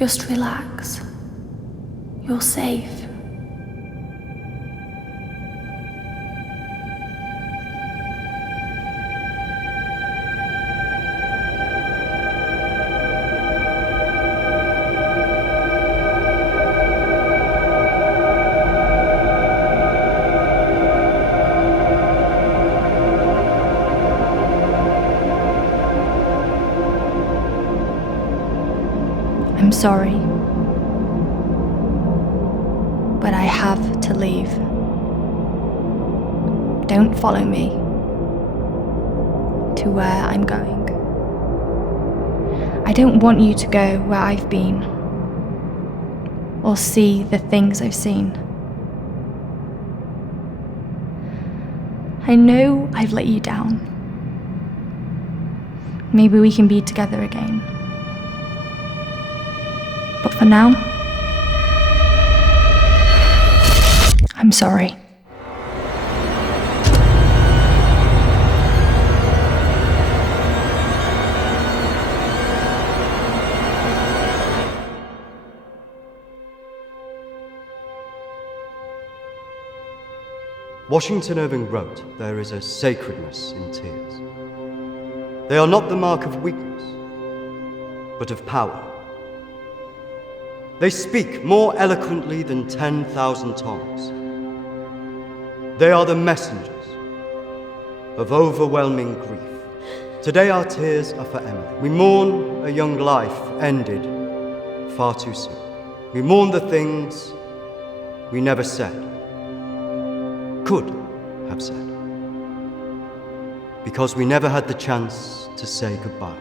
Just relax. You're safe. I'm sorry, but I have to leave. Don't follow me to where I'm going. I don't want you to go where I've been or see the things I've seen. I know I've let you down. Maybe we can be together again. But for now, I'm sorry. Washington Irving wrote, "There is a sacredness in tears. They are not the mark of weakness, but of power. They speak more eloquently than 10,000 tongues. They are the messengers of overwhelming grief. Today our tears are for Emily. We mourn a young life ended far too soon. We mourn the things we never said, could have said, because we never had the chance to say goodbye.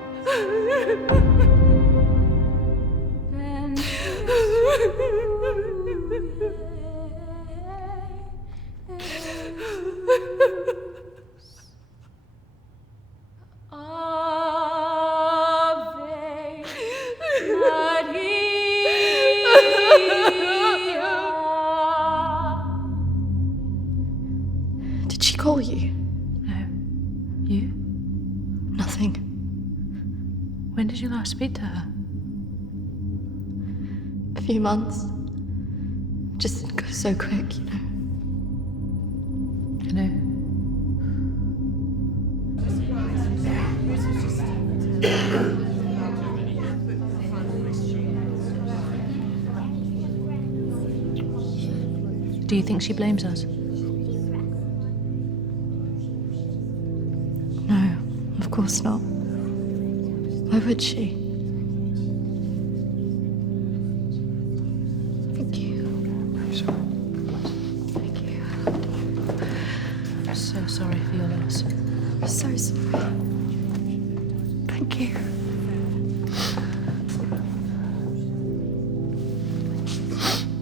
Did she call you? No. You? Nothing. When did you last speak to her? A few months. Just goes so quick, you know. I know. Do you think she blames us? No, of course not. Why would she? Thank you. Thank you. I'm so sorry for your loss. I'm so sorry. Thank you.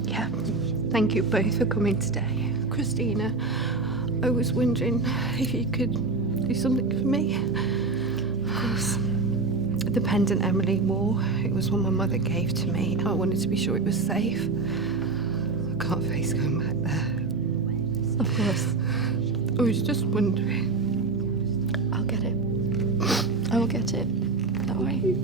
Yeah, thank you both for coming today. Kristina, I was wondering if you could do something for me. Of course. The pendant Emily wore, it was one my mother gave to me. I wanted to be sure it was safe. I can't face going back there. Of course. I was just wondering. I'll get it. I will get it. Don't worry.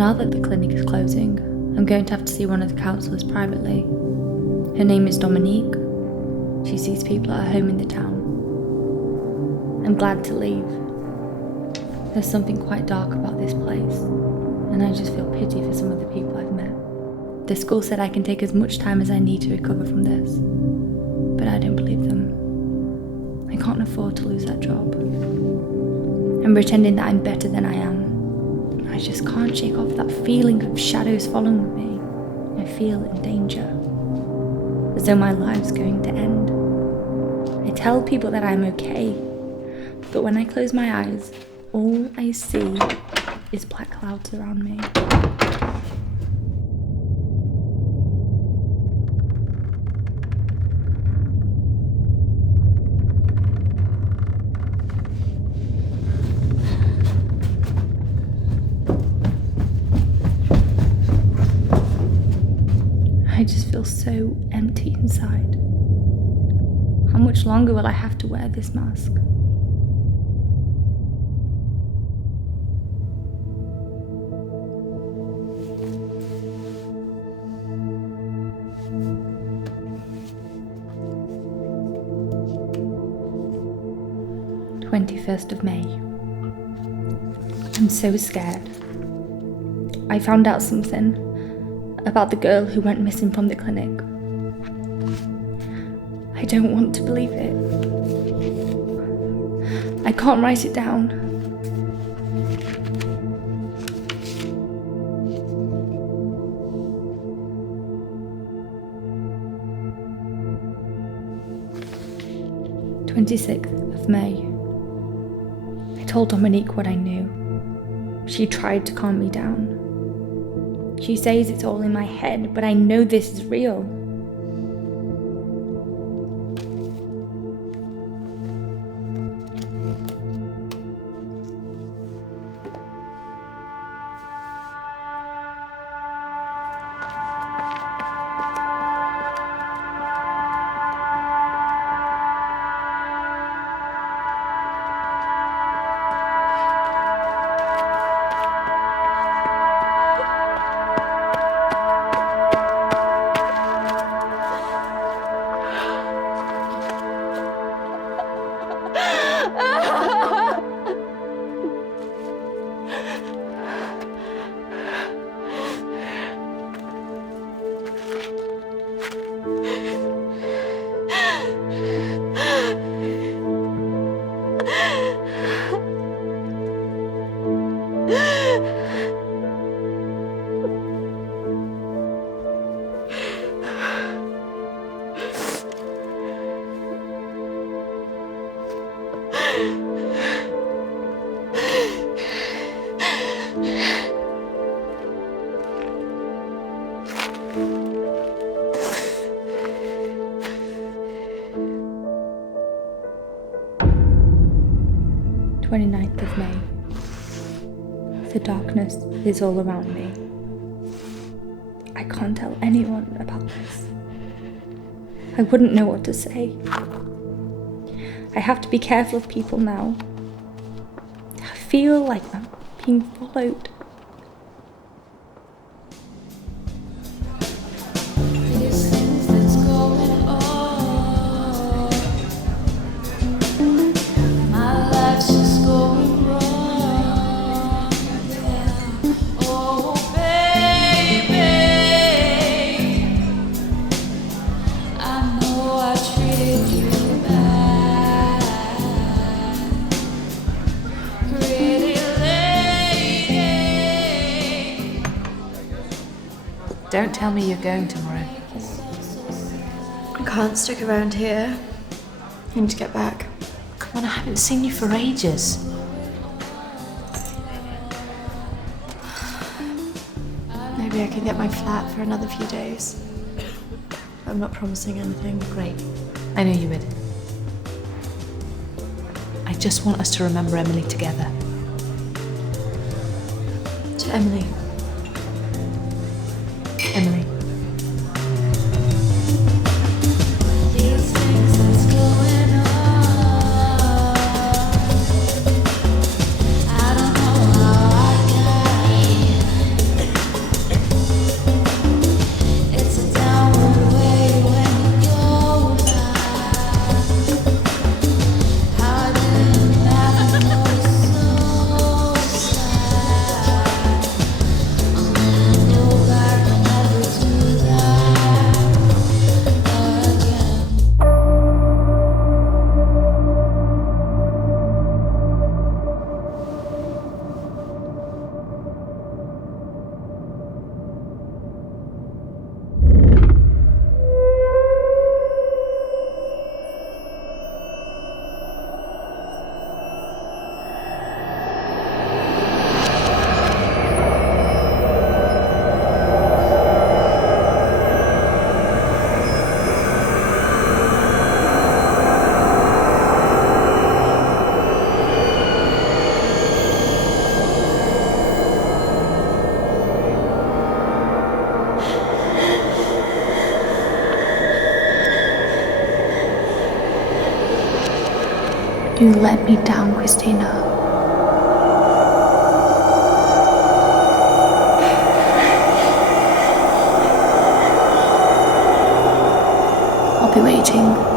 Now that the clinic is closing, I'm going to have to see one of the counsellors privately. Her name is Dominique. She sees people at her home in the town. I'm glad to leave. There's something quite dark about this place, and I just feel pity for some of the people I've met. The school said I can take as much time as I need to recover from this, but I don't believe them. I can't afford to lose that job. I'm pretending that I'm better than I am. I just can't shake off that feeling of shadows following me. I feel in danger, as though my life's going to end. I tell people that I'm okay, but when I close my eyes, all I see is black clouds around me. I just feel so empty inside. How much longer will I have to wear this mask? May. I'm so scared. I found out something about the girl who went missing from the clinic. I don't want to believe it. I can't write it down. May. I told Dominique what I knew. She tried to calm me down. She says it's all in my head, but I know this is real. May. The darkness is all around me. I can't tell anyone about this. I wouldn't know what to say. I have to be careful of people now. I feel like I'm being followed. Don't tell me you're going tomorrow. I can't stick around here. I need to get back. Come on, I haven't seen you for ages. Maybe I can get my flat for another few days. I'm not promising anything. Great. I knew you would. I just want us to remember Emily together. To Emily. Emily. You let me down, Kristina. I'll be waiting.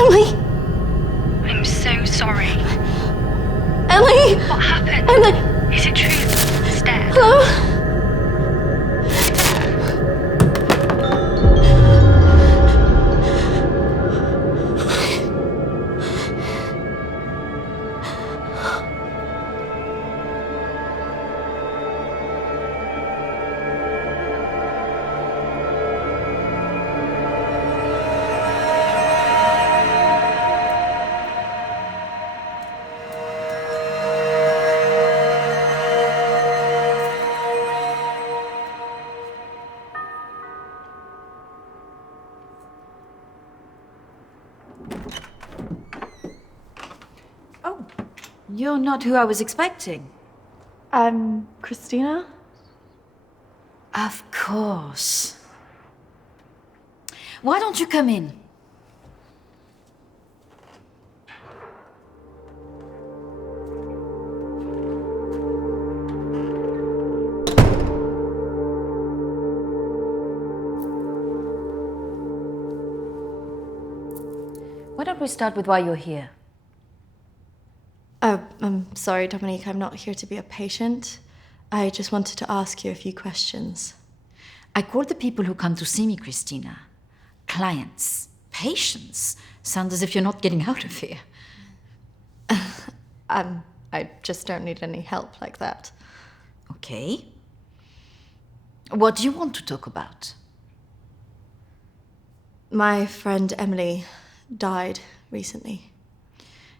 Emily! I'm so sorry. Emily! What happened? Emily! Is it true? It's dead. Hello? Oh, you're not who I was expecting. Kristina? Of course. Why don't you come in? Why don't we start with why you're here? Oh, I'm sorry, Dominique, I'm not here to be a patient. I just wanted to ask you a few questions. I call the people who come to see me, Kristina, clients. Patients. Sounds as if you're not getting out of here. I just don't need any help like that. Okay. What do you want to talk about? My friend Emily died recently.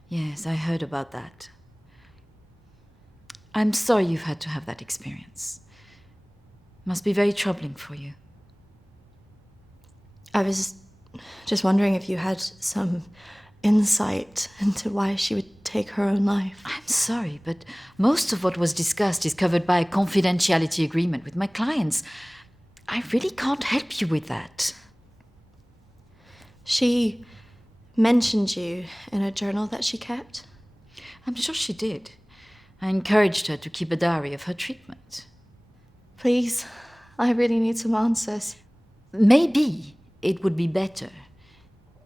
Yes, I heard about that. I'm sorry you've had to have that experience. Must be very troubling for you. I was just wondering if you had some insight into why she would take her own life. I'm sorry, but most of what was discussed is covered by a confidentiality agreement with my clients. I really can't help you with that. She mentioned you in a journal that she kept? I'm sure she did. I encouraged her to keep a diary of her treatment. Please, I really need some answers. Maybe it would be better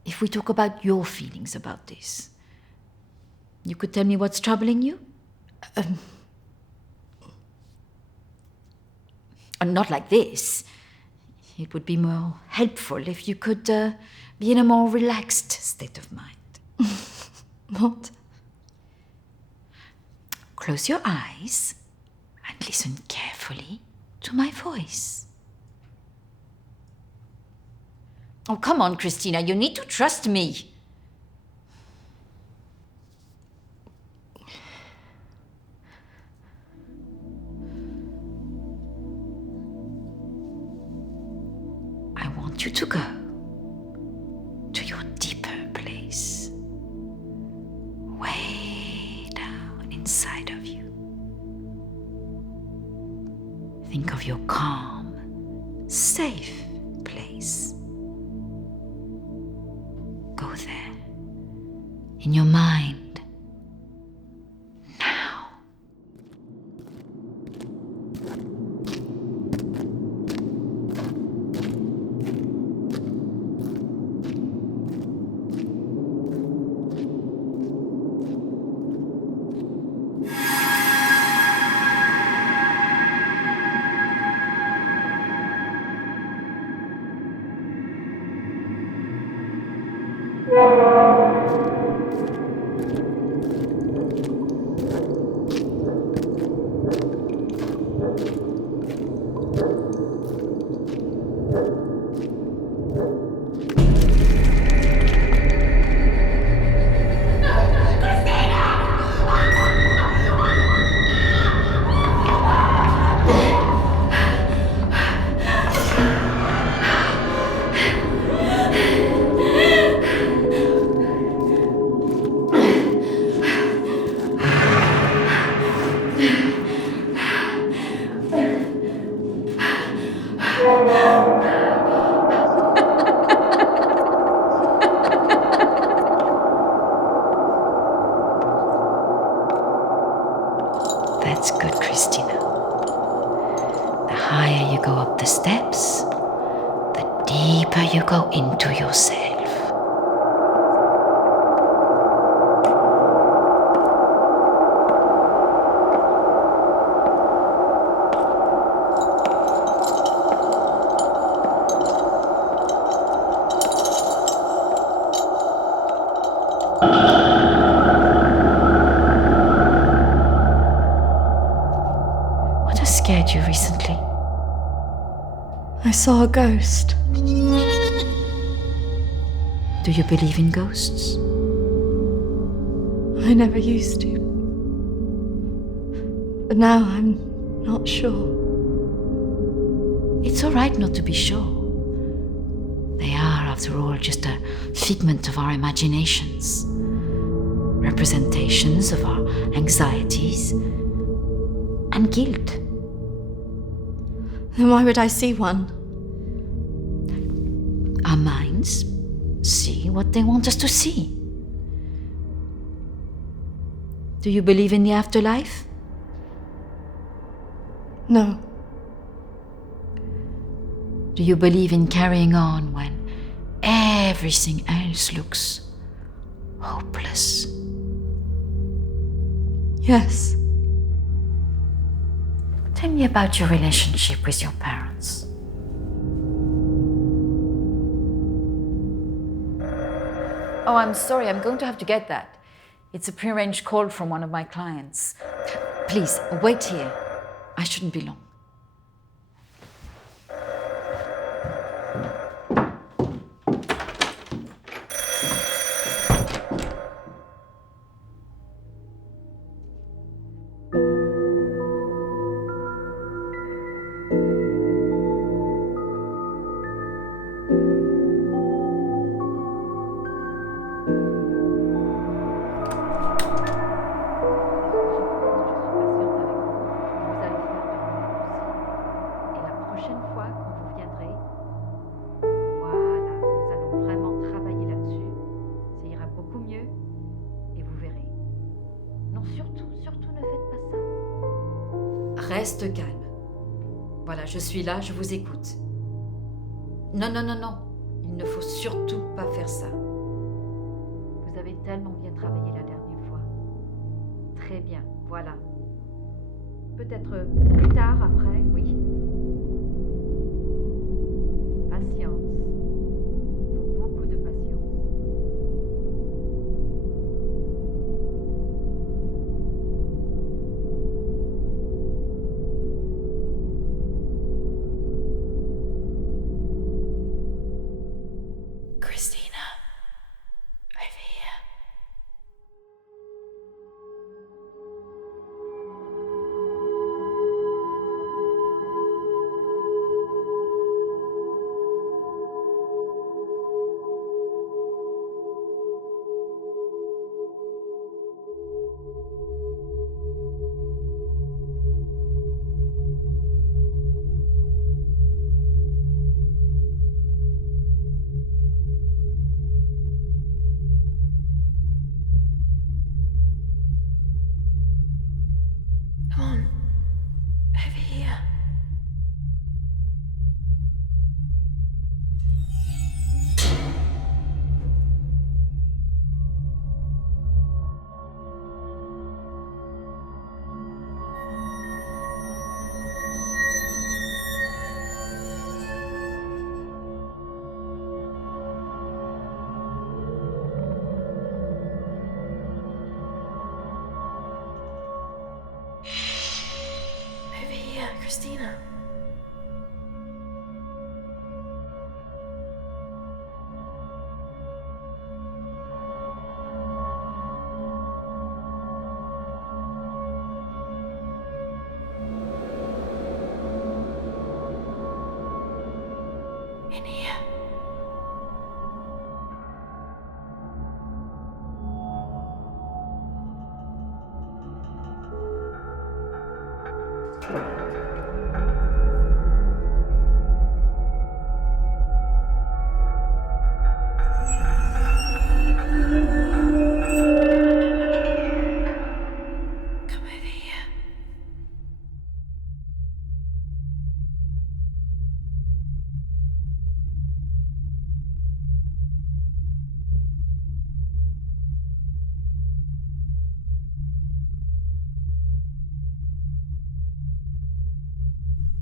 if we talk about your feelings about this. You could tell me what's troubling you? Not like this. It would be more helpful if you could be in a more relaxed state of mind. What? Close your eyes and listen carefully to my voice. Oh, come on, Kristina, you need to trust me. want you to go to your deeper place, way down inside of you. Think of your calm, safe place. Go there, in your mind, now. That's good, Kristina. The higher you go up the steps, the deeper you go into yourself. What has scared you recently? I saw a ghost. Do you believe in ghosts? I never used to. But now I'm not sure. It's all right not to be sure. They are, after all, just a figment of our imaginations, representations of our anxieties and guilt. Then why would I see one? Our minds see what they want us to see. Do you believe in the afterlife? No. Do you believe in carrying on when everything else looks hopeless? Yes. Tell me about your relationship with your parents. Oh, I'm sorry, I'm going to have to get that. It's a prearranged call from one of my clients. Please, wait here. I shouldn't be long. Reste calme. Voilà, je suis là, je vous écoute. Non, non, non, non. Il ne faut surtout pas faire ça. Vous avez tellement bien travaillé la dernière fois. Très bien, voilà. Peut-être plus tard, après, oui. Patience. Il faut beaucoup de patience. Kristina, over here. Kristina. In here. Come over here.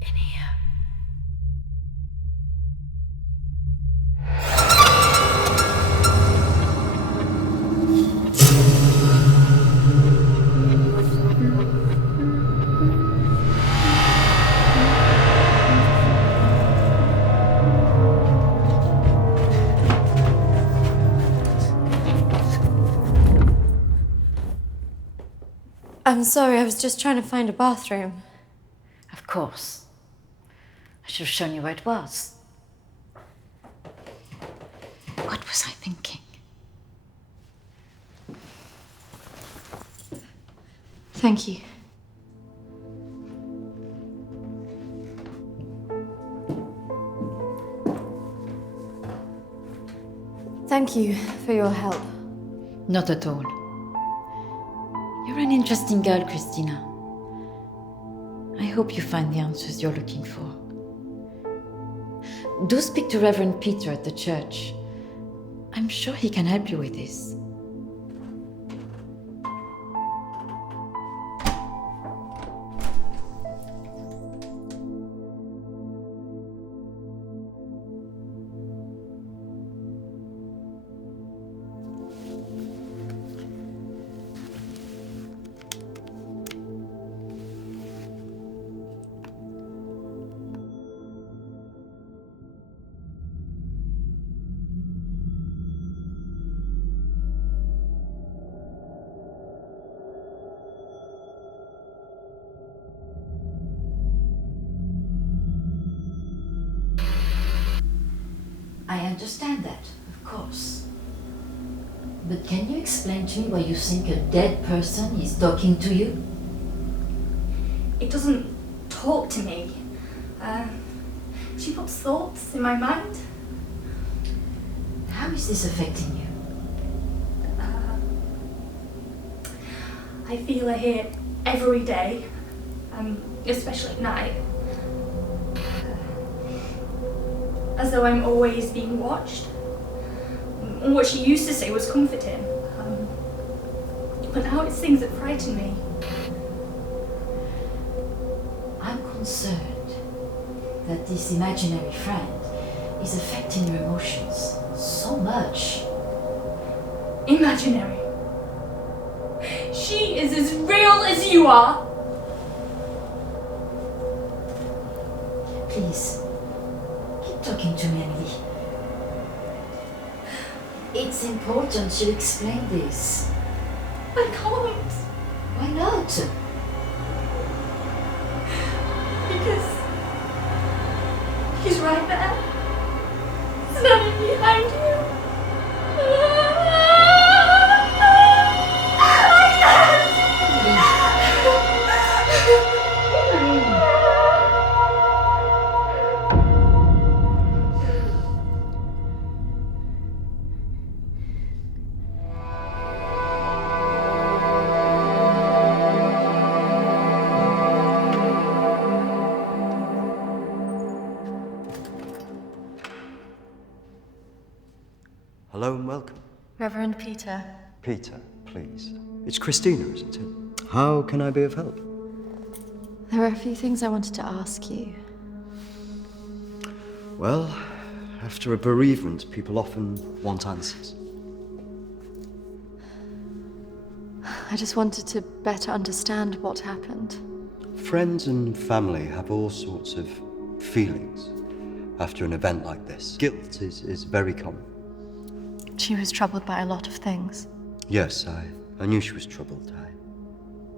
In here. I'm sorry, I was just trying to find a bathroom. Of course. I should have shown you where it was. What was I thinking? Thank you. Thank you for your help. Not at all. You're an interesting girl, Kristina. I hope you find the answers you're looking for. Do speak to Reverend Peter at the church. I'm sure he can help you with this. I understand that, of course. But can you explain to me why you think a dead person is talking to you? It doesn't talk to me. She puts thoughts in my mind. How is this affecting you? I feel her here every day, especially at night. As though I'm always being watched. What she used to say was comforting. But now it's things that frighten me. I'm concerned that this imaginary friend is affecting your emotions so much. Imaginary. She is as real as you are. Please, keep talking to me, Emily. It's important you explain this. I can't. Why not? Because he's right there. Standing behind you. Hello and welcome. Reverend Peter. Peter, please. It's Kristina, isn't it? How can I be of help? There are a few things I wanted to ask you. Well, after a bereavement, people often want answers. I just wanted to better understand what happened. Friends and family have all sorts of feelings after an event like this. Guilt is very common. She was troubled by a lot of things. Yes, I knew she was troubled.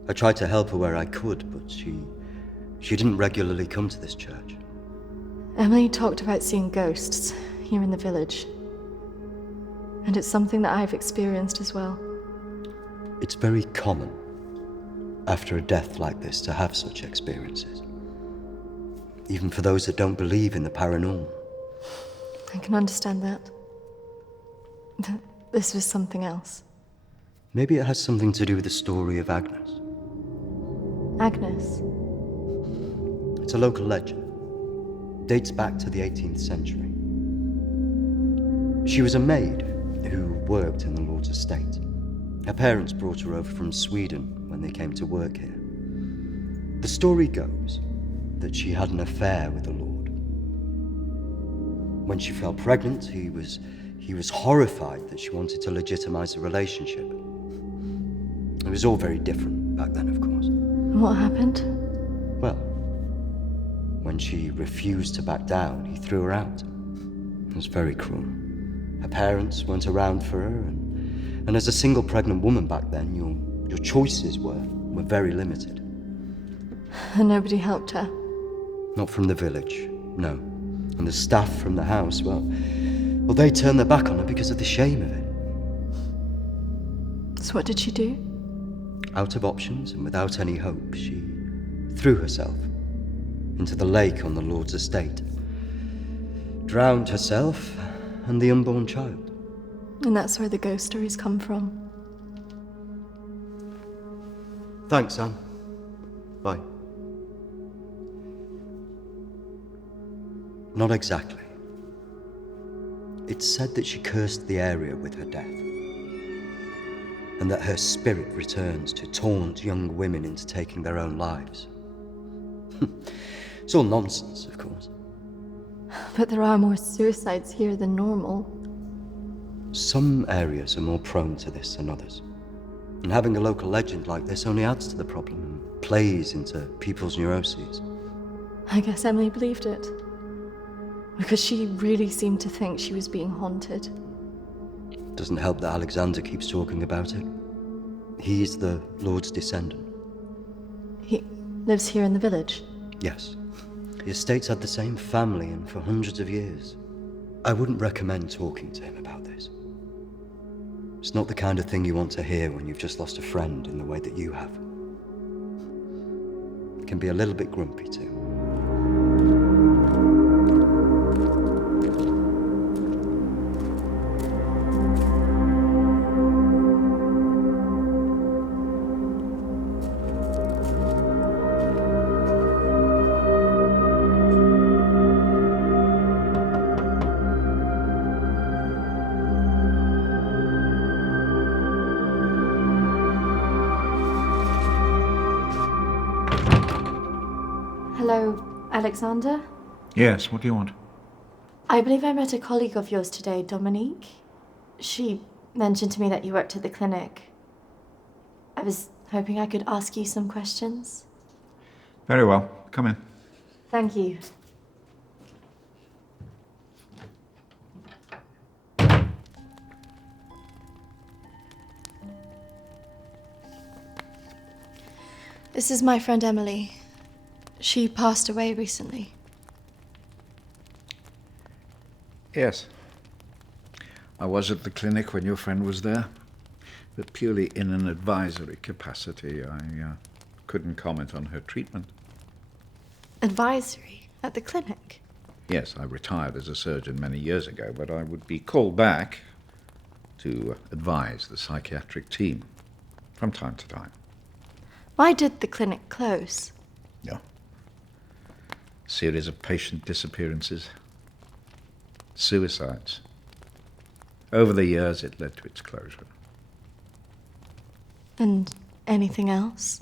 I tried to help her where I could, but she didn't regularly come to this church. Emily talked about seeing ghosts here in the village. And it's something that I've experienced as well. It's very common after a death like this to have such experiences. Even for those that don't believe in the paranormal. I can understand that. But this was something else. Maybe it has something to do with the story of Agnes. Agnes? It's a local legend. Dates back to the 18th century. She was a maid who worked in the Lord's estate. Her parents brought her over from Sweden when they came to work here. The story goes that she had an affair with the Lord. When she fell pregnant, he was horrified that she wanted to legitimize the relationship. It was all very different back then, of course. What happened? Well, when she refused to back down, he threw her out. It was very cruel. Her parents weren't around for her, and as a single pregnant woman back then, your choices were very limited. And nobody helped her? Not from the village, no. And the staff from the house, well, they turned their back on her because of the shame of it. So what did she do? Out of options and without any hope, she threw herself into the lake on the Lord's estate. Drowned herself and the unborn child. And that's where the ghost stories come from. Thanks, Anne. Bye. Not exactly. It's said that she cursed the area with her death, and that her spirit returns to taunt young women into taking their own lives. It's all nonsense, of course. But there are more suicides here than normal. Some areas are more prone to this than others. And having a local legend like this only adds to the problem and plays into people's neuroses. I guess Emily believed it. Because she really seemed to think she was being haunted. Doesn't help that Alexander keeps talking about it. He's the Lord's descendant. He lives here in the village? Yes. The estate's had the same family and for hundreds of years. I wouldn't recommend talking to him about this. It's not the kind of thing you want to hear when you've just lost a friend in the way that you have. It can be a little bit grumpy too. Hello, Alexander? Yes, what do you want? I believe I met a colleague of yours today, Dominique. She mentioned to me that you worked at the clinic. I was hoping I could ask you some questions. Very well. Come in. Thank you. This is my friend Emily. She passed away recently. Yes. I was at the clinic when your friend was there, but purely in an advisory capacity. I couldn't comment on her treatment. Advisory? At the clinic? Yes, I retired as a surgeon many years ago, but I would be called back to advise the psychiatric team from time to time. Why did the clinic close? Yeah. Series of patient disappearances. Suicides. Over the years, it led to its closure. And anything else?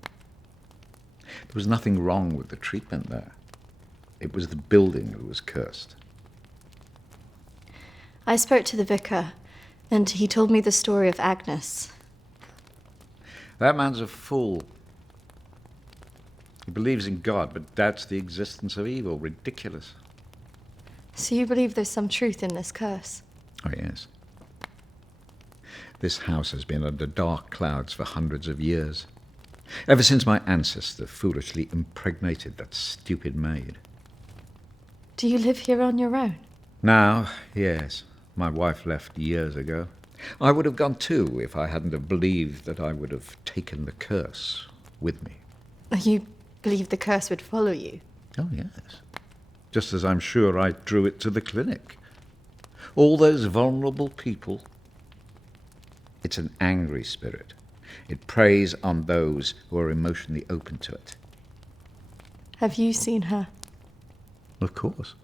There was nothing wrong with the treatment there. It was the building that was cursed. I spoke to the vicar, and he told me the story of Agnes. That man's a fool. He believes in God, but doubts the existence of evil. Ridiculous. So you believe there's some truth in this curse? Oh, yes. This house has been under dark clouds for hundreds of years. Ever since my ancestor foolishly impregnated that stupid maid. Do you live here on your own? Now, yes. My wife left years ago. I would have gone too if I hadn't have believed that I would have taken the curse with me. You believe the curse would follow you? Oh, yes. Just as I'm sure I drew it to the clinic. All those vulnerable people. It's an angry spirit. It preys on those who are emotionally open to it. Have you seen her? Of course.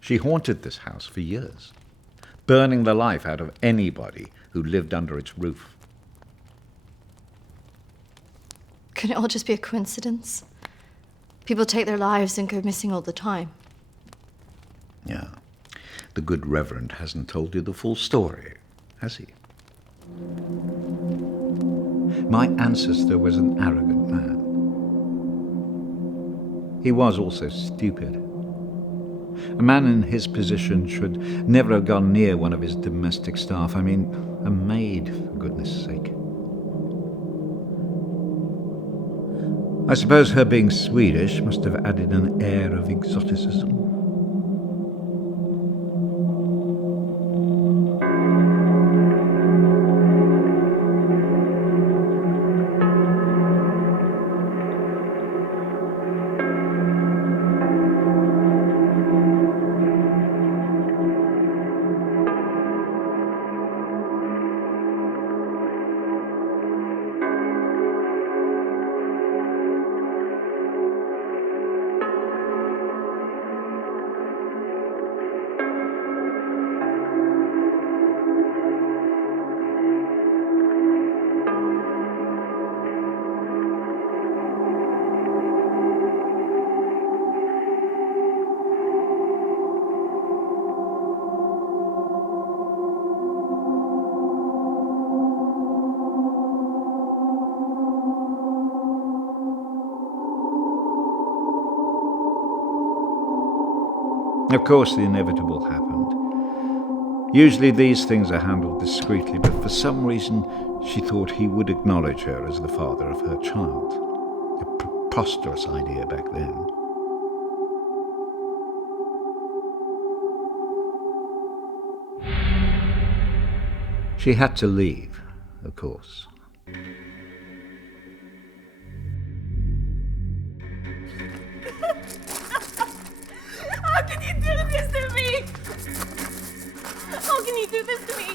She haunted this house for years, burning the life out of anybody who lived under its roof. Could it all just be a coincidence? People take their lives and go missing all the time. Yeah. The good Reverend hasn't told you the full story, has he? My ancestor was an arrogant man. He was also stupid. A man in his position should never have gone near one of his domestic staff. I mean, a maid, for goodness sake. I suppose her being Swedish must have added an air of exoticism. Of course, the inevitable happened. Usually these things are handled discreetly, but for some reason she thought he would acknowledge her as the father of her child. A preposterous idea back then. She had to leave, of course. How can you do this to me? How can you do this to me?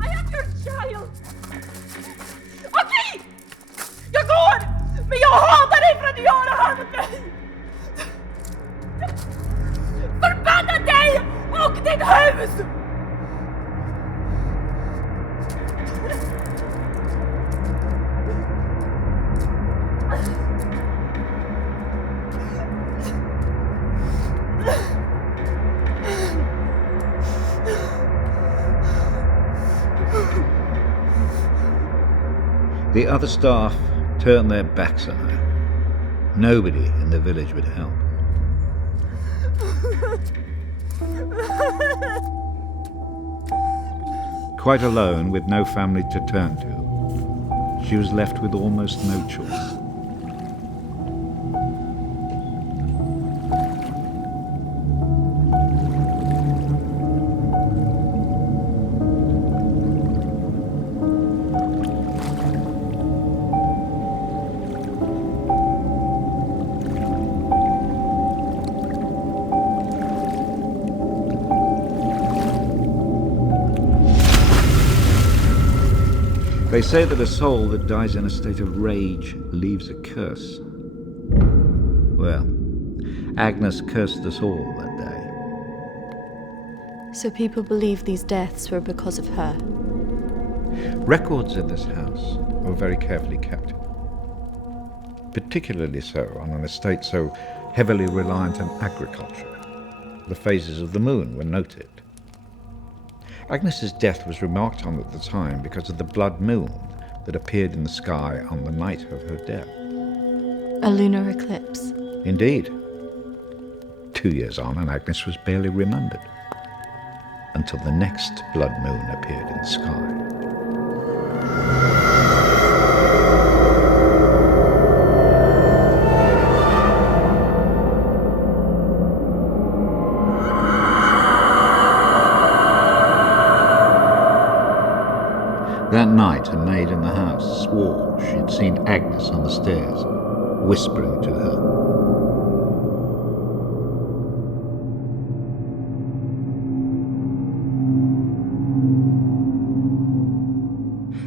I am your child. Okej! Jag går! Men jag hatar dig för att du gör det här mot mig! Förbanna dig och ditt hus! The other staff turned their backs on her. Nobody in the village would help. Quite alone, with no family to turn to, she was left with almost no choice. They say that a soul that dies in a state of rage leaves a curse. Well, Agnes cursed us all that day. So people believe these deaths were because of her. Records of this house were very carefully kept. Particularly so on an estate so heavily reliant on agriculture. The phases of the moon were noted. Agnes's death was remarked on at the time because of the blood moon that appeared in the sky on the night of her death. A lunar eclipse. Indeed. 2 years on, and Agnes was barely remembered, until the next blood moon appeared in the sky. That night, a maid in the house swore she'd seen Agnes on the stairs, whispering to her.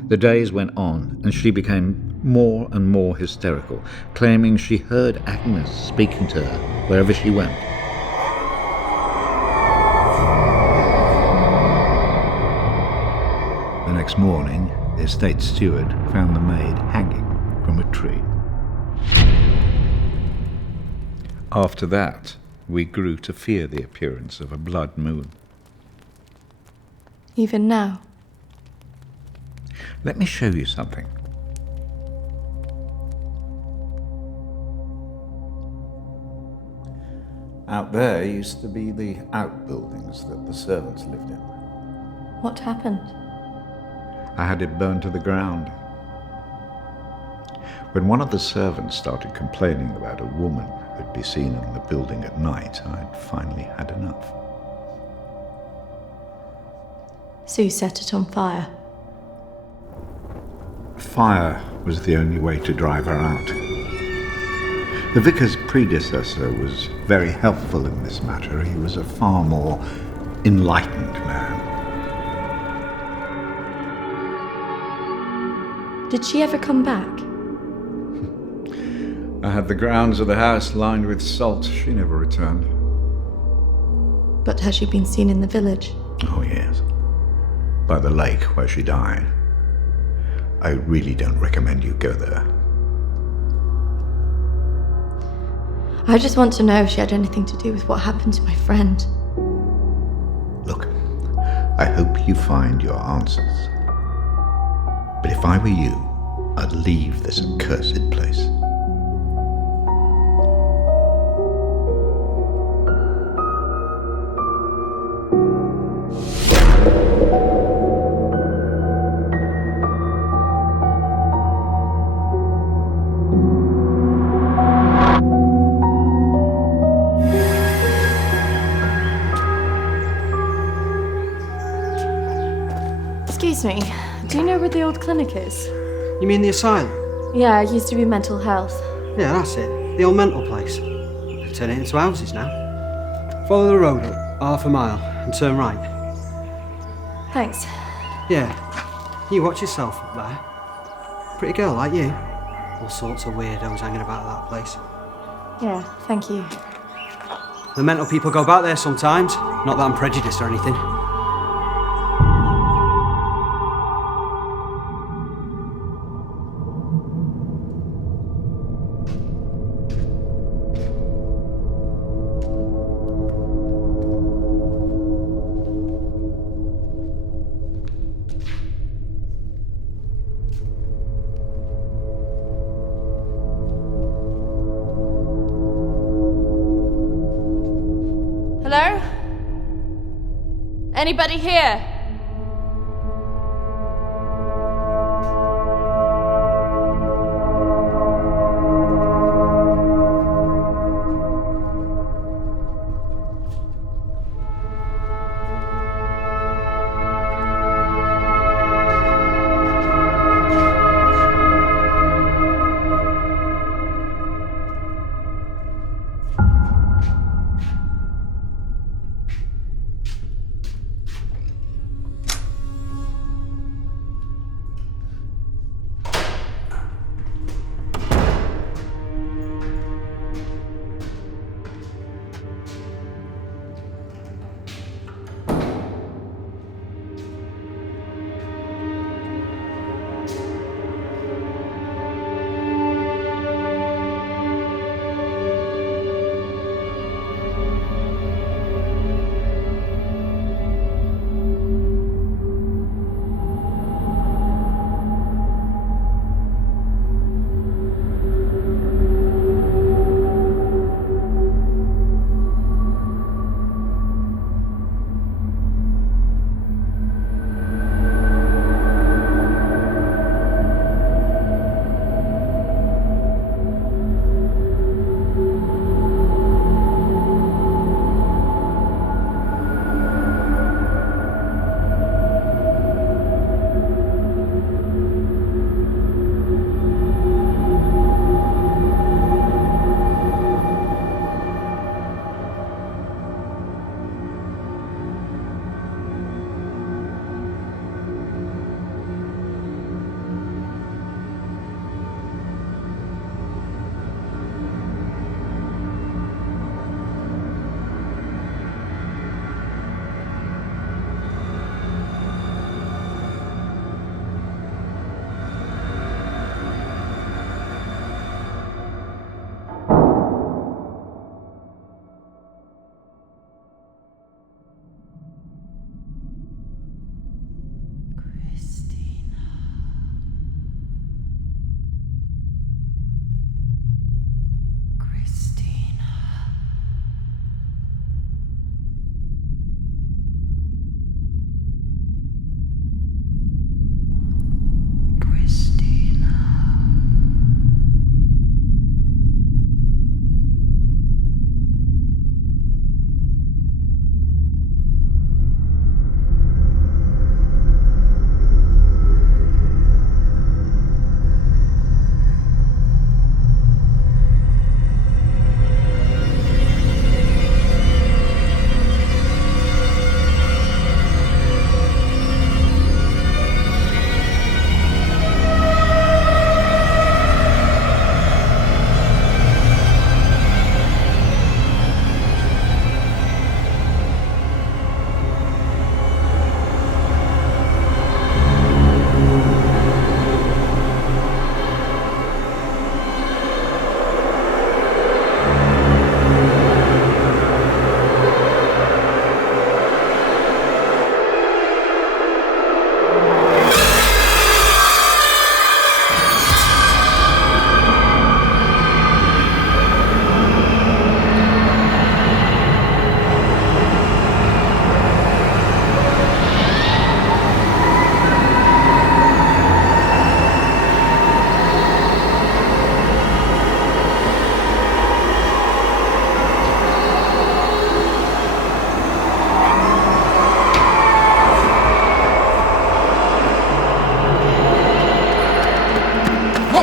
The days went on, and she became more and more hysterical, claiming she heard Agnes speaking to her wherever she went. The next morning, the estate steward found the maid hanging from a tree. After that, we grew to fear the appearance of a blood moon. Even now. Let me show you something. Out there used to be the outbuildings that the servants lived in. What happened? I had it burned to the ground. When one of the servants started complaining about a woman who'd be seen in the building at night, I'd finally had enough. So you set it on fire? Fire was the only way to drive her out. The vicar's predecessor was very helpful in this matter. He was a far more enlightened man. Did she ever come back? I had the grounds of the house lined with salt. She never returned. But has she been seen in the village? Oh, yes. By the lake where she died. I really don't recommend you go there. I just want to know if she had anything to do with what happened to my friend. Look, I hope you find your answers. But if I were you, I'd leave this accursed place. Excuse me, do you know where the old clinic is? You mean the asylum? Yeah, it used to be mental health. Yeah, that's it. The old mental place. They've turned it into houses now. Follow the road up, half a mile, and turn right. Thanks. Yeah, you watch yourself up there. Pretty girl like you. All sorts of weirdos hanging about that place. Yeah, thank you. The mental people go back there sometimes. Not that I'm prejudiced or anything. Hello? Anybody here?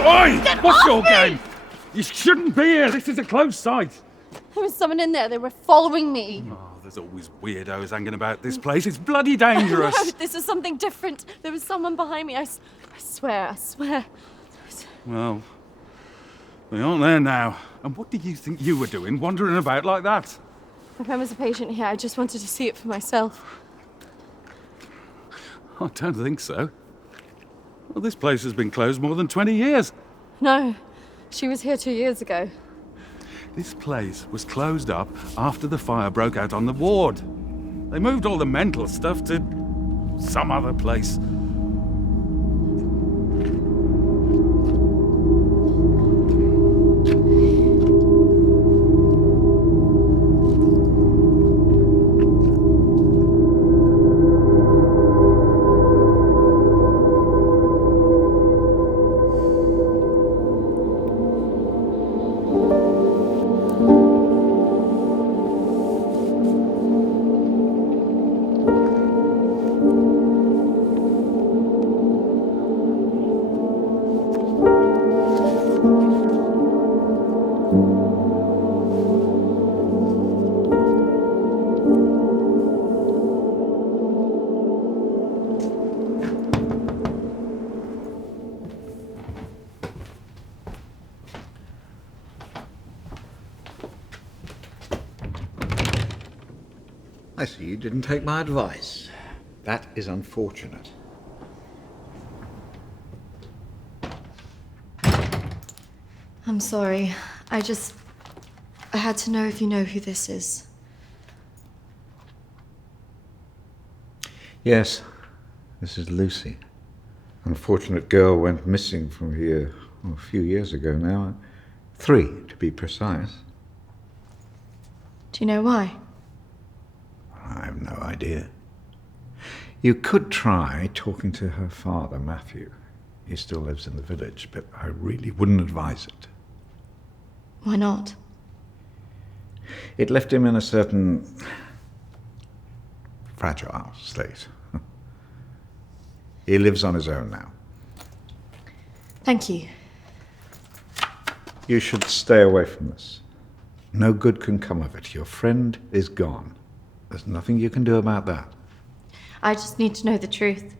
Oi! Get What's off your me! game? You shouldn't be here. This is a closed site. There was someone in there. They were following me. Oh, there's always weirdos hanging about this place. It's bloody dangerous. No, this is something different. There was someone behind me. I swear. Well, they aren't there now. And what do you think you were doing, wandering about like that? My friend was a patient here. I just wanted to see it for myself. I don't think so. Well, this place has been closed more than 20 years. No, she was here 2 years ago. This place was closed up after the fire broke out on the ward. They moved all the mental stuff to some other place. I see you didn't take my advice. That is unfortunate. I'm sorry. I had to know if you know who this is. Yes, this is Lucy. Unfortunate girl went missing from here a few years ago now. 3, to be precise. Do you know why? I have no idea. You could try talking to her father, Matthew. He still lives in the village, but I really wouldn't advise it. Why not? It left him in a certain fragile state. He lives on his own now. Thank you. You should stay away from this. No good can come of it. Your friend is gone. There's nothing you can do about that. I just need to know the truth.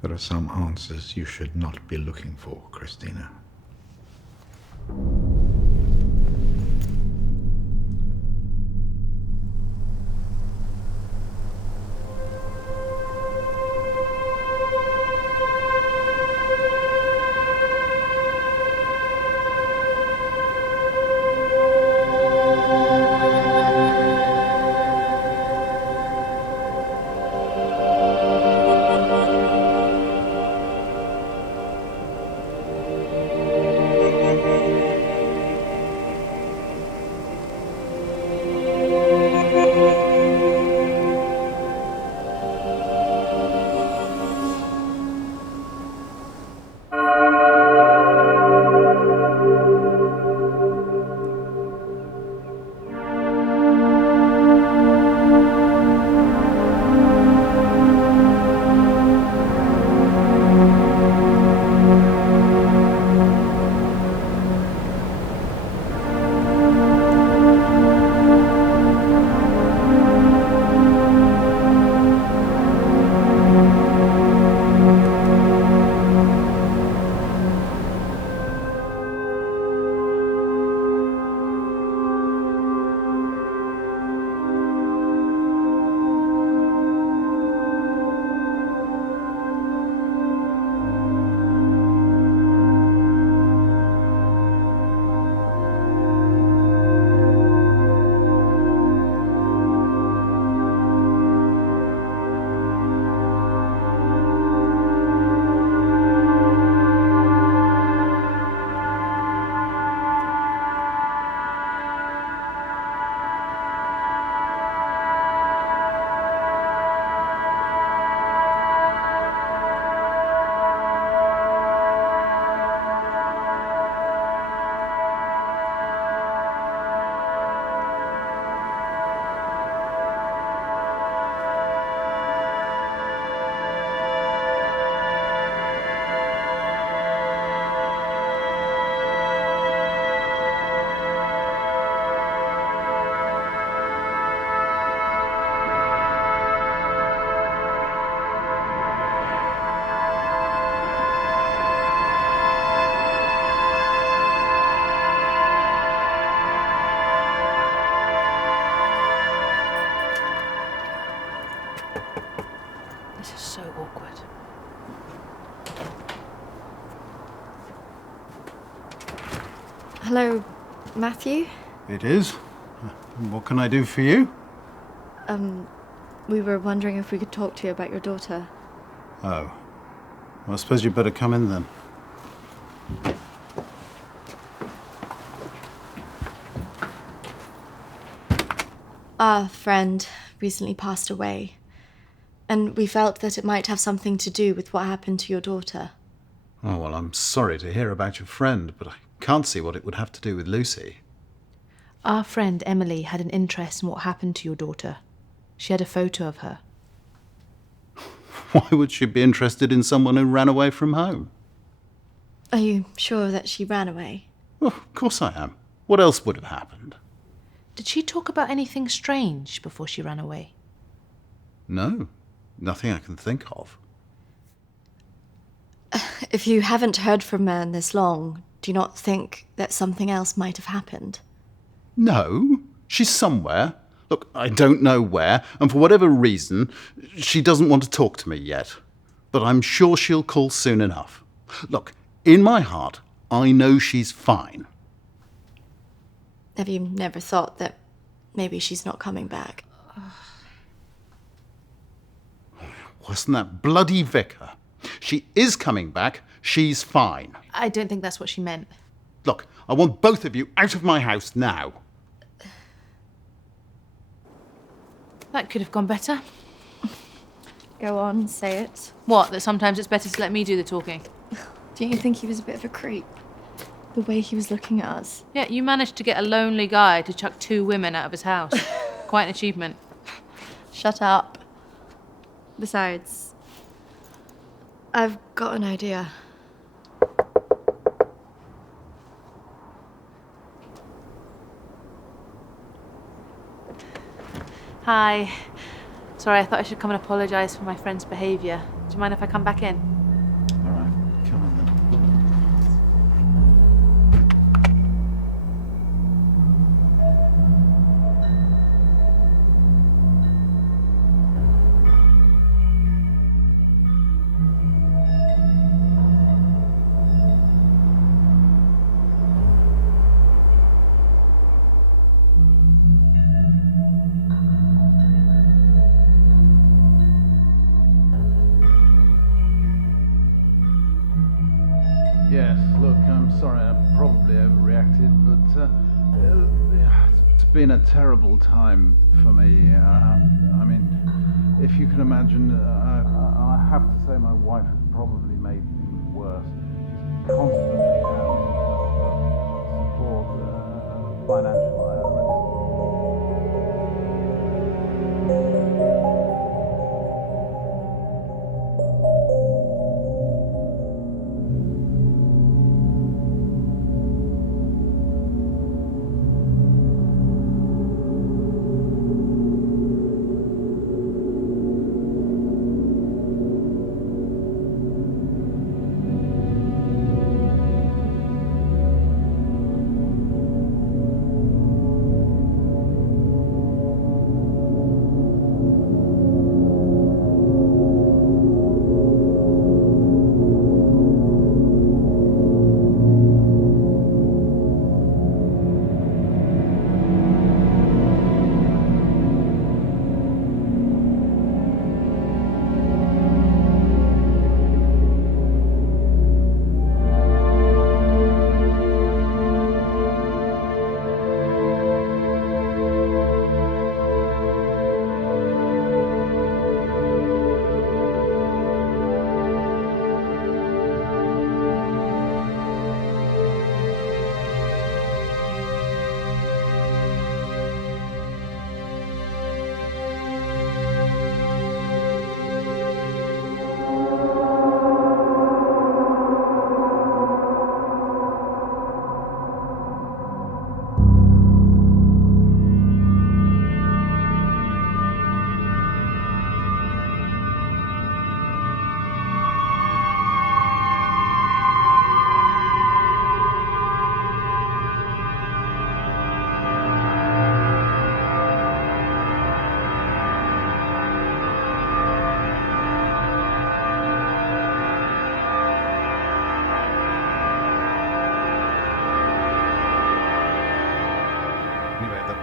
There are some answers you should not be looking for, Kristina. Hello, Matthew? It is. What can I do for you? We were wondering if we could talk to you about your daughter. Oh. Well, I suppose you'd better come in then. Our friend recently passed away, and we felt that it might have something to do with what happened to your daughter. Oh, well, I'm sorry to hear about your friend, but I can't see what it would have to do with Lucy. Our friend Emily had an interest in what happened to your daughter. She had a photo of her. Why would she be interested in someone who ran away from home? Are you sure that she ran away? Well, of course I am. What else would have happened? Did she talk about anything strange before she ran away? No, nothing I can think of. If you haven't heard from her in this long, do you not think that something else might have happened? No, she's somewhere. Look, I don't know where, and for whatever reason, she doesn't want to talk to me yet. But I'm sure she'll call soon enough. Look, in my heart, I know she's fine. Have you never thought that maybe she's not coming back? Wasn't that bloody vicar? She is coming back. She's fine. I don't think that's what she meant. Look, I want both of you out of my house now. That could have gone better. Go on, say it. What, that sometimes it's better to let me do the talking? Don't you think he was a bit of a creep? The way he was looking at us. Yeah, you managed to get a lonely guy to chuck 2 women out of his house. Quite an achievement. Shut up. Besides, I've got an idea. Hi. Sorry, I thought I should come and apologise for my friend's behaviour. Do you mind if I come back in? All right, come on then. Yes, look, I'm sorry, I probably overreacted, but it's been a terrible time for me. I mean, if you can imagine, I have to say my wife has probably made things worse. She's constantly having support, financial element.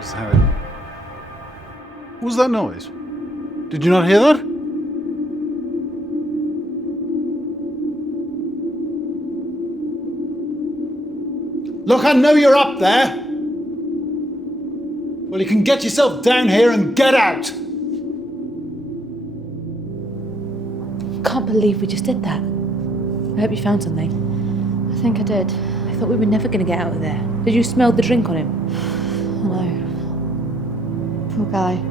was how it... What was that noise? Did you not hear that? Look, I know you're up there. Well, you can get yourself down here and get out. Can't believe we just did that. I hope you found something. I think I did. I thought we were never going to get out of there. Did you smell the drink on him? No. Poor guy.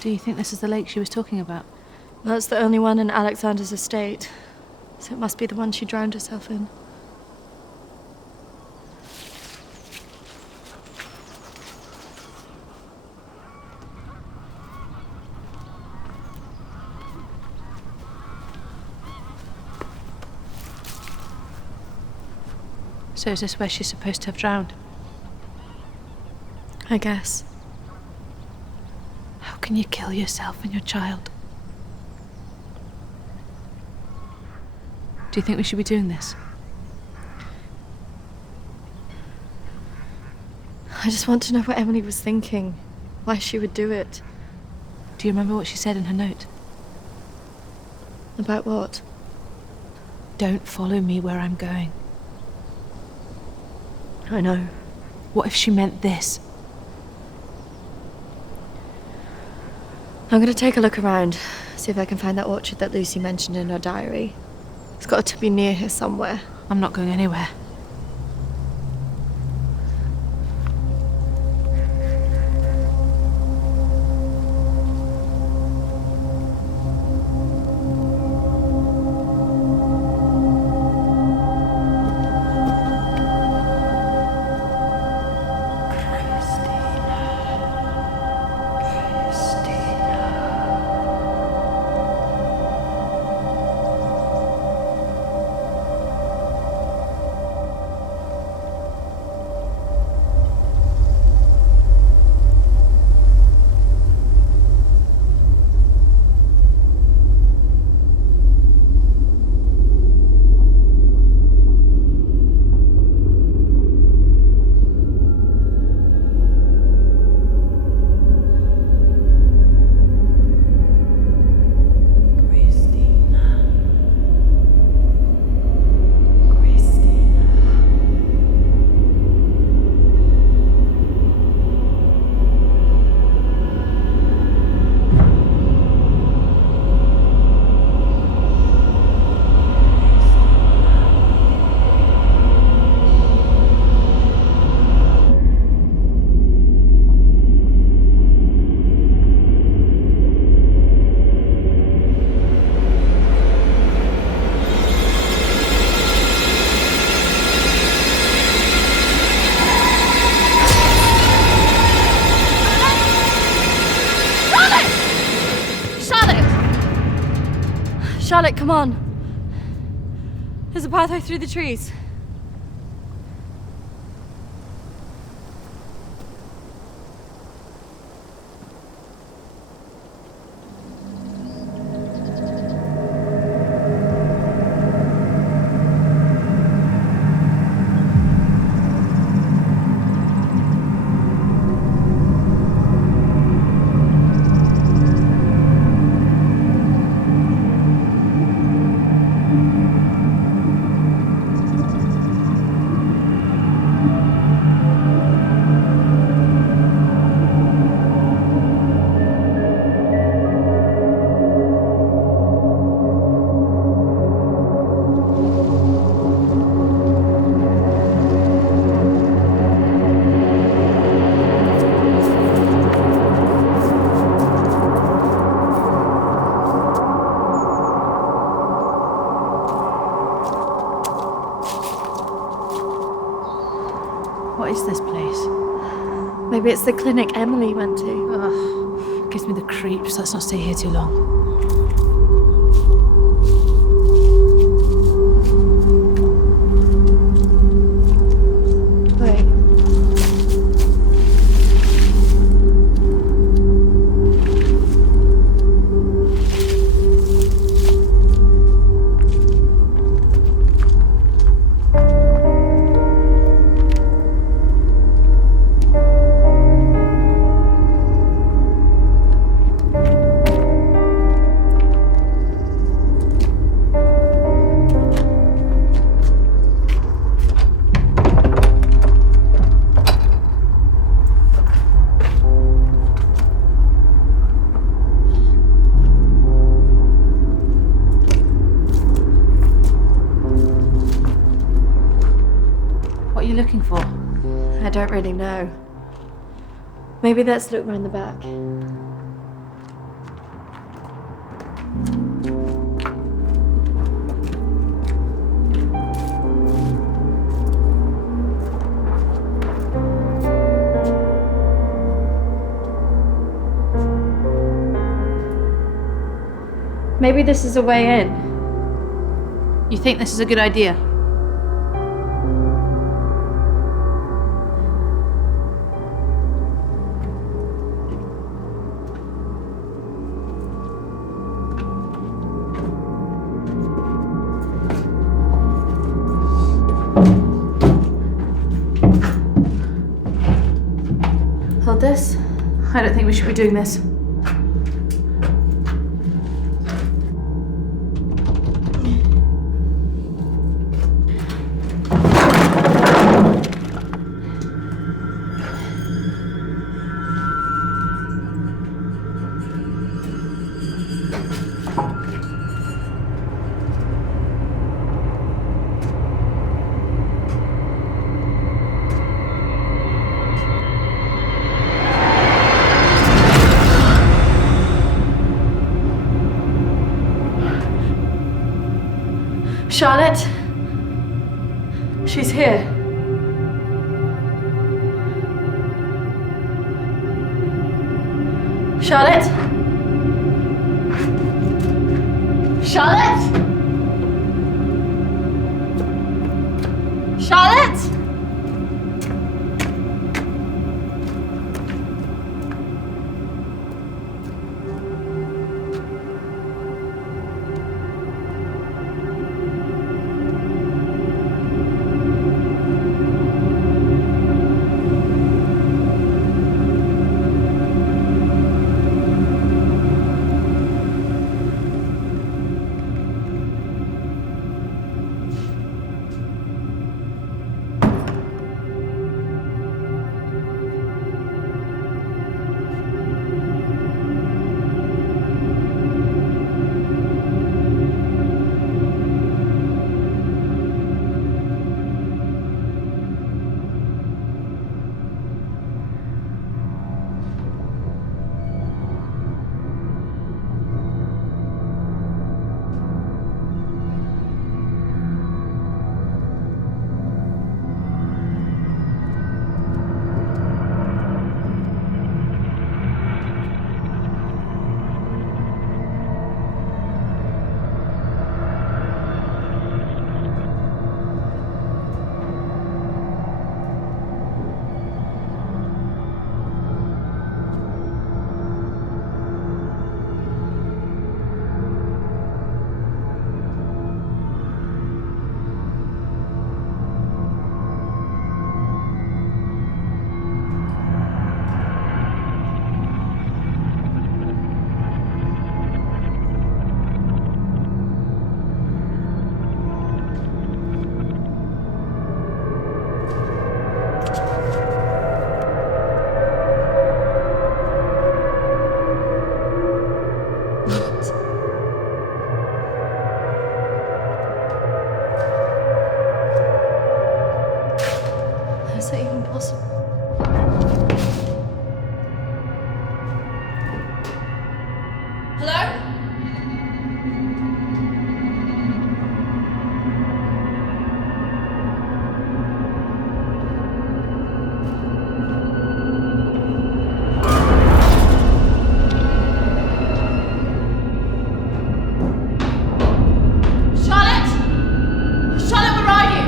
Do you think this is the lake she was talking about? That's the only one in Alexander's estate, so it must be the one she drowned herself in. So is this where she's supposed to have drowned? I guess. How can you kill yourself and your child? Do you think we should be doing this? I just want to know what Emily was thinking, why she would do it. Do you remember what she said in her note? About what? Don't follow me where I'm going. I know. What if she meant this? I'm going to take a look around, see if I can find that orchard that Lucy mentioned in her diary. It's got to be near here somewhere. I'm not going anywhere. Charlotte, come on. There's a pathway through the trees. What is this place? Maybe it's the clinic Emily went to. Ugh, gives me the creeps. Let's not stay here too long. looking for? I don't really know. Maybe let's look round the back. Maybe this is a way in. You think this is a good idea? Hold this. I don't think we should be doing this. Charlotte? She's here. Charlotte? Charlotte? Charlotte? Is that even possible? Hello? Charlotte? Charlotte, where are you?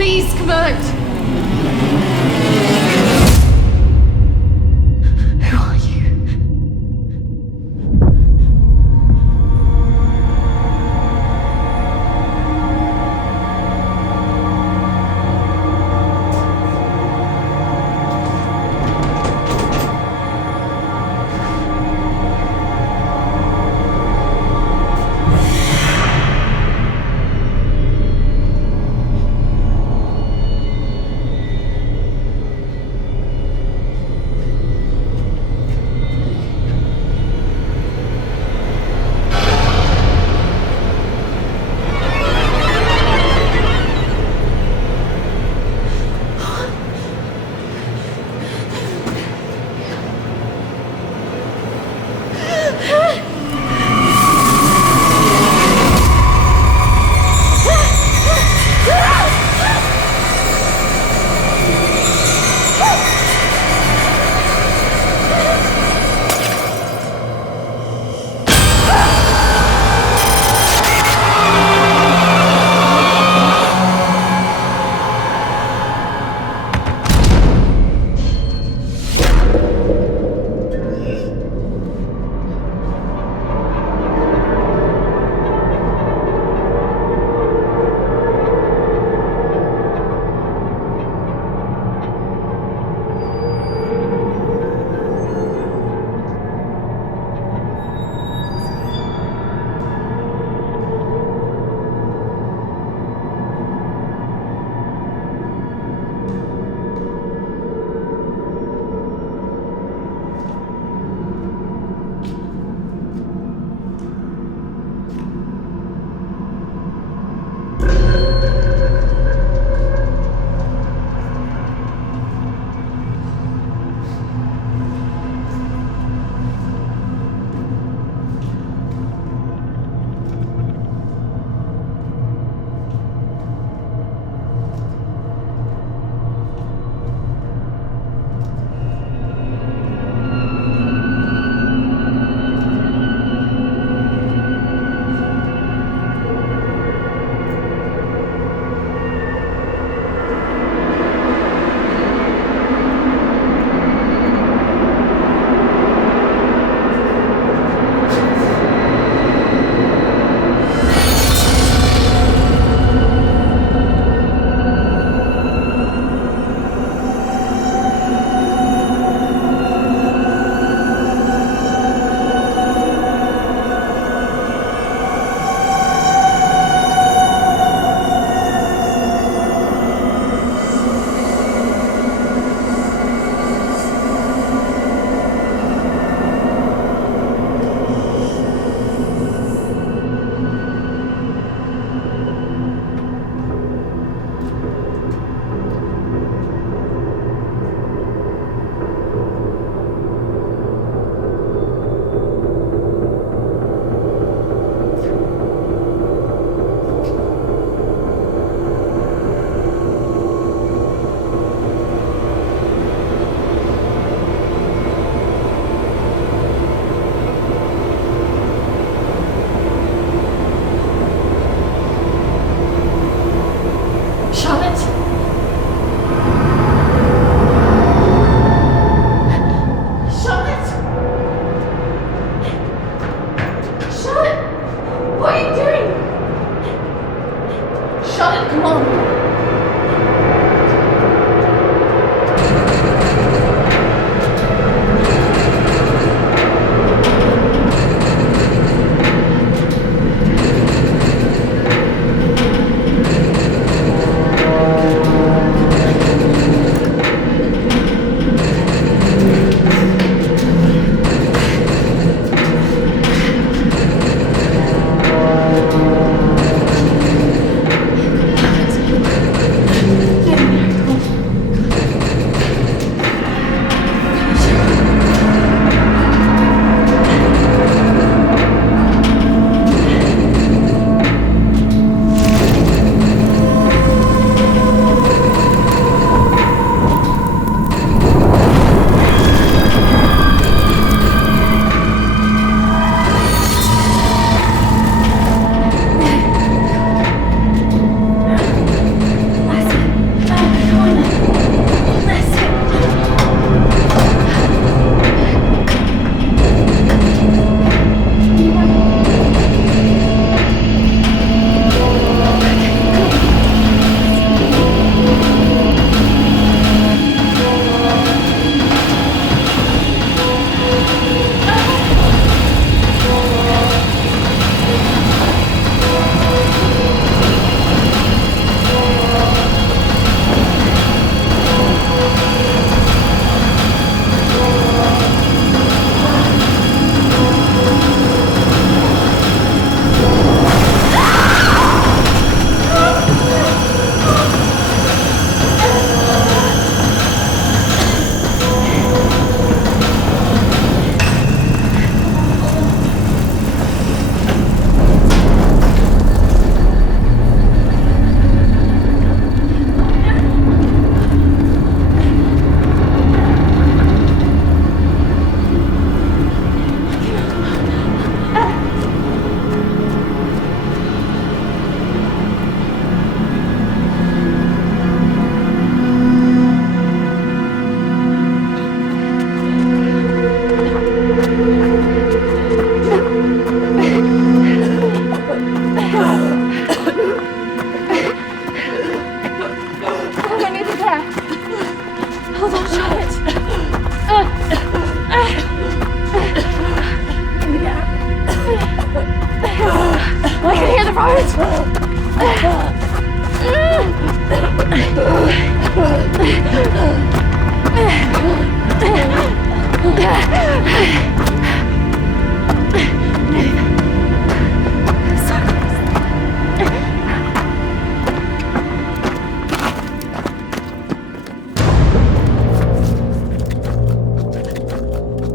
Please come out. Who are you? Hold on, Charlotte. I can hear the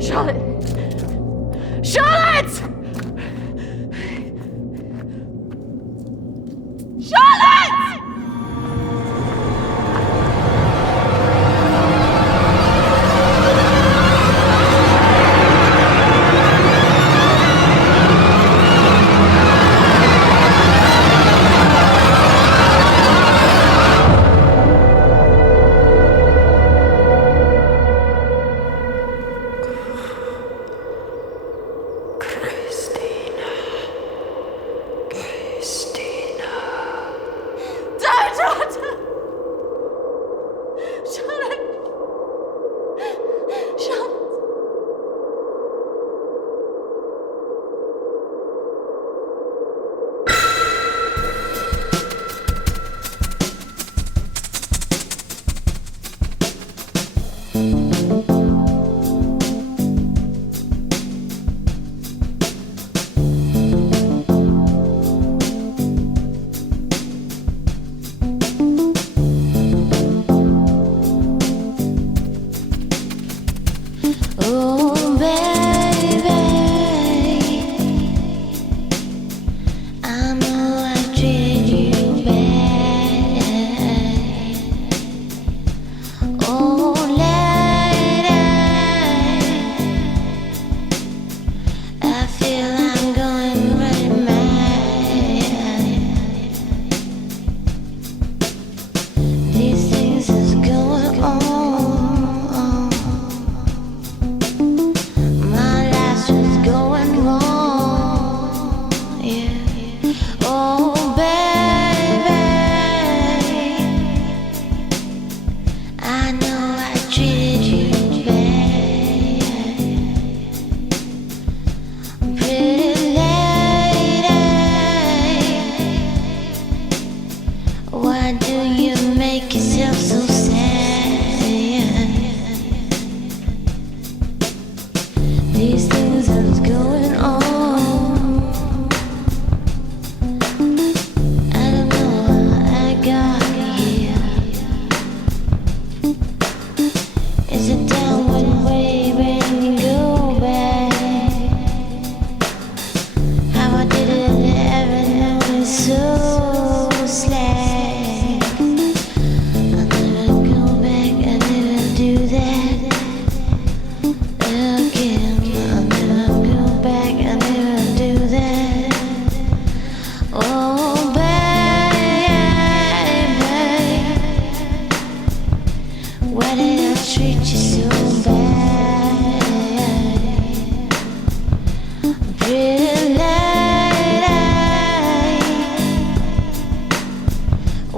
Charlotte! Charlotte! Charlotte!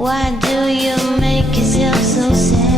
Why do you make yourself so sad?